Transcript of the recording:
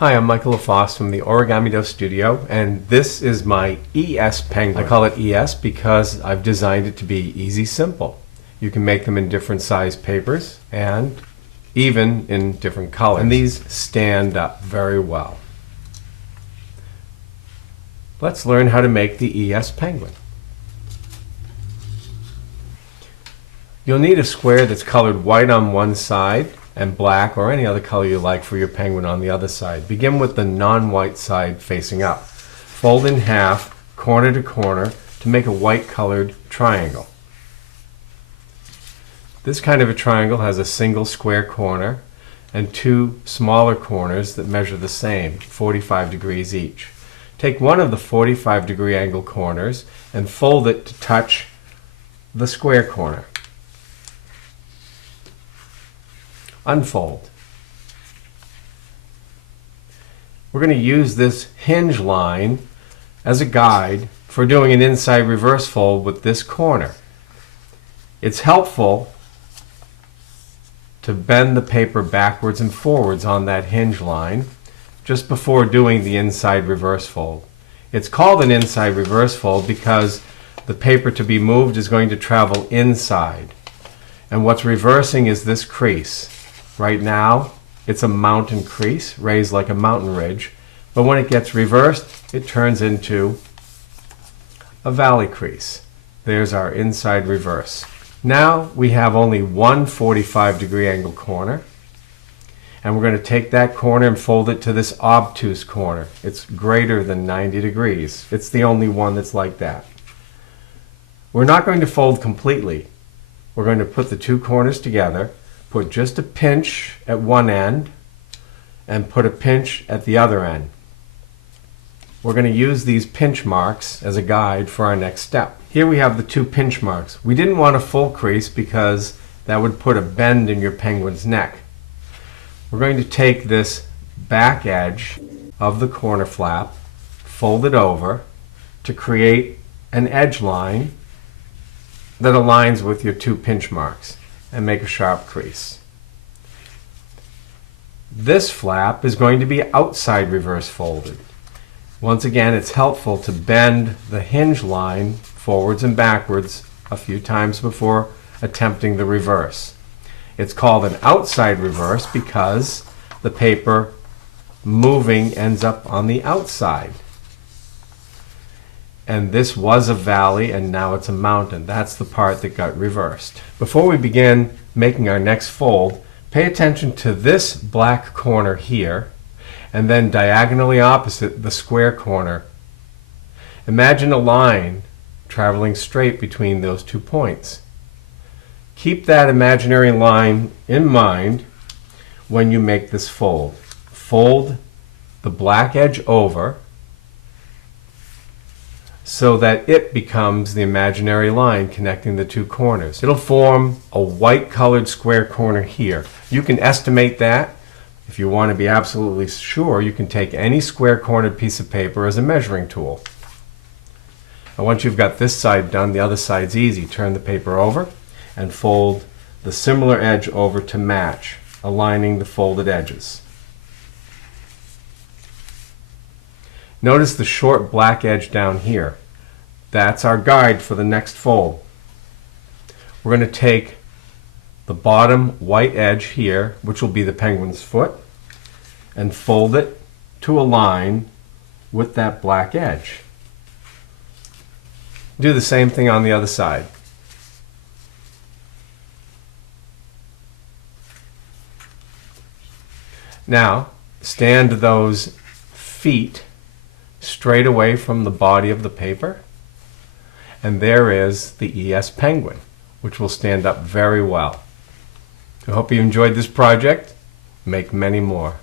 Hi, I'm Michael LaFosse from the Origami Do Studio, and this is my ES Penguin. I call it ES because I've designed it to be easy simple. You can make them in different size papers and even in different colors. And these stand up very well. Let's learn how to make the ES Penguin. You'll need a square that's colored white on one side and black or any other color you like for your penguin on the other side. Begin with the non-white side facing up. Fold in half, corner to corner, to make a white colored triangle. This kind of a triangle has a single square corner and two smaller corners that measure the same, 45 degrees each. Take one of the 45-degree angle corners and fold it to touch the square corner. Unfold. We're going to use this hinge line as a guide for doing an inside reverse fold with this corner. It's helpful to bend the paper backwards and forwards on that hinge line just before doing the inside reverse fold. It's called an inside reverse fold because the paper to be moved is going to travel inside, and what's reversing is this crease. Right now, it's a mountain crease, raised like a mountain ridge, but when it gets reversed, it turns into a valley crease. There's our inside reverse. Now we have only one 45-degree angle corner, and we're going to take that corner and fold it to this obtuse corner. It's greater than 90 degrees. It's the only one that's like that. We're not going to fold completely. We're going to put the two corners together, put just a pinch at one end, and put a pinch at the other end. We're going to use these pinch marks as a guide for our next step. Here we have the two pinch marks. We didn't want a full crease because that would put a bend in your penguin's neck. We're going to take this back edge of the corner flap, fold it over to create an edge line that aligns with your two pinch marks, and make a sharp crease. This flap is going to be outside reverse folded. Once again, it's helpful to bend the hinge line forwards and backwards a few times before attempting the reverse. It's called an outside reverse because the paper moving ends up on the outside. And this was a valley and now it's a mountain. That's the part that got reversed. Before we begin making our next fold, pay attention to this black corner here and then diagonally opposite the square corner. Imagine a line traveling straight between those 2 points. Keep that imaginary line in mind when you make this fold. Fold the black edge over so that it becomes the imaginary line connecting the two corners. It'll form a white colored square corner here. You can estimate that. If you want to be absolutely sure, you can take any square cornered piece of paper as a measuring tool. And once you've got this side done, the other side's easy. Turn the paper over and fold the similar edge over to match, aligning the folded edges. Notice the short black edge down here. That's our guide for the next fold. We're going to take the bottom white edge here, which will be the penguin's foot, and fold it to align with that black edge. Do the same thing on the other side. Now, stand those feet straight away from the body of the paper, and there is the ES Penguin, which will stand up very well. I hope you enjoyed this project. Make many more.